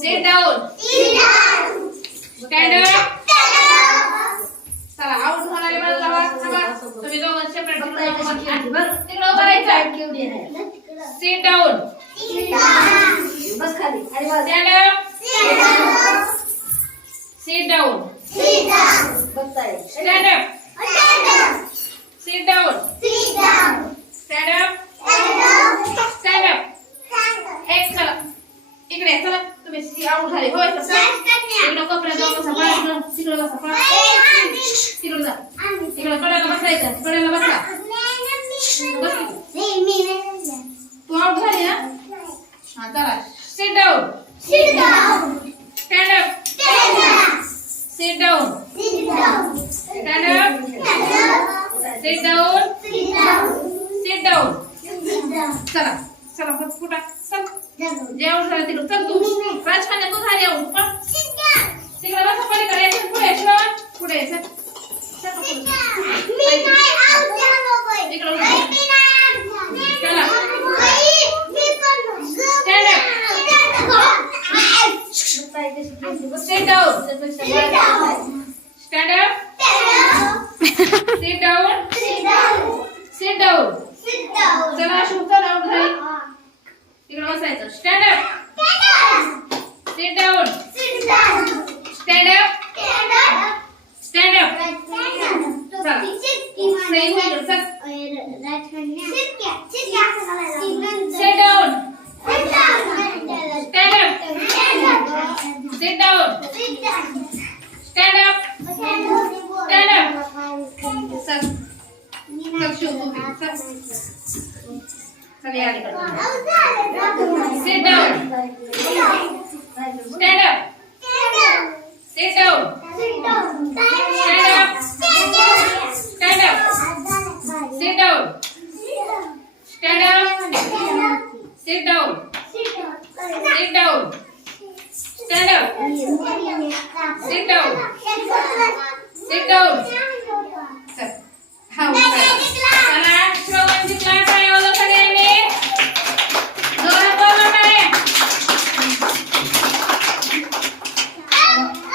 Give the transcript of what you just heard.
Sit down. Stand up. चला out होणारे बाजूला वा. थांबा. तुम्ही दोघं सेपरेट तिकडे उभं राहायचं. Sit down. बस खाली. Stand up. Sit down. बघताय. Stand up. Sit down. Stand up. Stand up. एक चला. इकडे चला. तुम्ही आउट झाले. होय तसं. इकडे कपड्या जाऊन बसा. पळा. तिकडे बसा. पळा. तिकडे जा. तिकडे कडेला बसायचं. कडेला बसा. बस. तू आउट झाली ना? हा चला. Sit down. Stand up. Sit down. Stand up. Sit down. Sit down. चला. चला फुटा. चल. जे आउट झाले तिकडे. चल तू. राजकन्या तू झाली आउट. पण तिकडे बसा पलीकडे यायचं. पुढे यायचं. पुढे यायचं. चला. Stand up. Sit down. Stand up. Sit down. Sit down. चला अशी उचल आउट झाली. तिकडे बसायचं. Stand up. Sit down. Stand up. Stand up. चला. सही होईल. चल. Sit down. Stand up. Sit down. Stand up. Stand up. चल. चल शिव तुम्ही. चल. चल या इकडे. Sit down. Stand up. Sit down. Stand up. Stand up. Sit down. Stand up. Sit down. Sit down. Stand up. Sit down. Sit down.